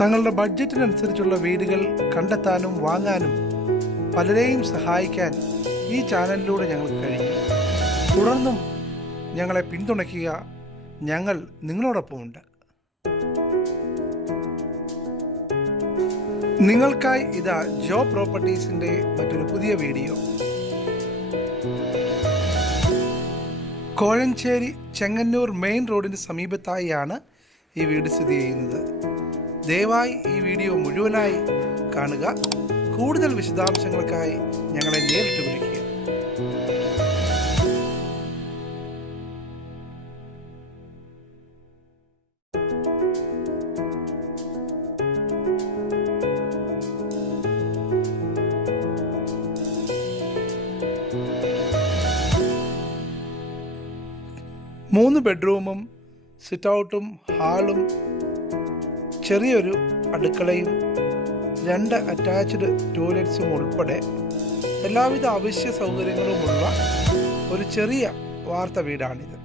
തങ്ങളുടെ ബഡ്ജറ്റിനനുസരിച്ചുള്ള വീടുകൾ കണ്ടെത്താനും വാങ്ങാനും പലരെയും സഹായിക്കാൻ ഈ ചാനലിലൂടെ ഞങ്ങൾക്ക് കഴിഞ്ഞു. തുടർന്നും ഞങ്ങളെ പിന്തുണയ്ക്കുക. ഞങ്ങൾ നിങ്ങളോടൊപ്പമുണ്ട്. നിങ്ങൾക്കായി ഇതാ ജോ പ്രോപ്പർട്ടീസിൻ്റെ മറ്റൊരു പുതിയ വീഡിയോ. കോഴഞ്ചേരി ചെങ്ങന്നൂർ മെയിൻ റോഡിന് സമീപത്തായാണ് ഈ വീട് സ്ഥിതി ചെയ്യുന്നത്. ദയവായി ഈ വീഡിയോ മുഴുവനായി കാണുക. കൂടുതൽ വിശദാംശങ്ങൾക്കായി ഞങ്ങളെ നേരിട്ട് വിളിക്കുക. മൂന്ന് ബെഡ്റൂമും സിറ്റ് ഔട്ടും ഹാളും ചെറിയൊരു അടുക്കളയും 2 അറ്റാച്ച്ഡ് ടോയ്ലറ്റ്സും ഉൾപ്പെടെ എല്ലാവിധ അവശ്യ സൗകര്യങ്ങളുമുള്ള ഒരു ചെറിയ വാർത്ത വീടാണിത്.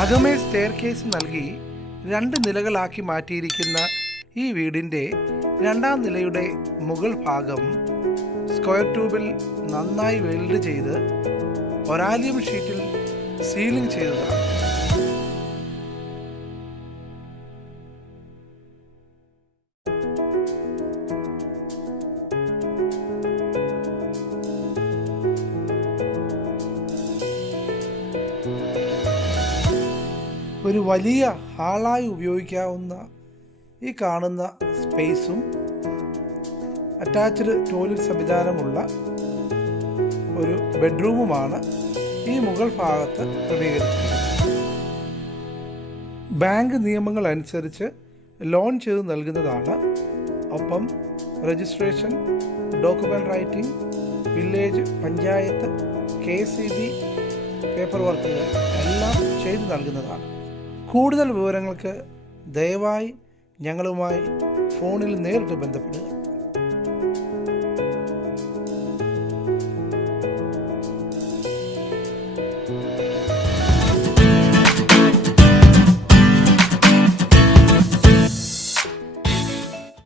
അകമേ സ്റ്റെയർ കേസ് നൽകി 2 നിലകളാക്കി മാറ്റിയിരിക്കുന്ന ഈ വീടിൻ്റെ 2ാം നിലയുടെ മുകൾ ഭാഗം സ്ക്വയർ ട്യൂബിൽ നന്നായി വെൽഡ് ചെയ്ത് ഒരാലിയം ഷീറ്റിൽ സീലിംഗ് ചെയ്തതാണ്. ഒരു വലിയ ഹാളായി ഉപയോഗിക്കാവുന്ന ഈ കാണുന്ന സ്പേസും അറ്റാച്ച്ഡ് ടോയ്ലറ്റ് സംവിധാനമുള്ള ഒരു ബെഡ്റൂമുമാണ് ഈ മുകൾ ഭാഗത്ത് ക്രമീകരിച്ചിരിക്കുന്നത്. ബാങ്ക് നിയമങ്ങൾ അനുസരിച്ച് ലോൺ ചെയ്ത് നൽകുന്നതാണ്. ഒപ്പം registration, document writing, village, panchayat, KCB paper വർക്കുകൾ എല്ലാം ചെയ്തു നൽകുന്നതാണ്. കൂടുതൽ വിവരങ്ങൾക്ക് ദയവായി ഞങ്ങളുമായി ഫോണിൽ നേരിട്ട് ബന്ധപ്പെടുക.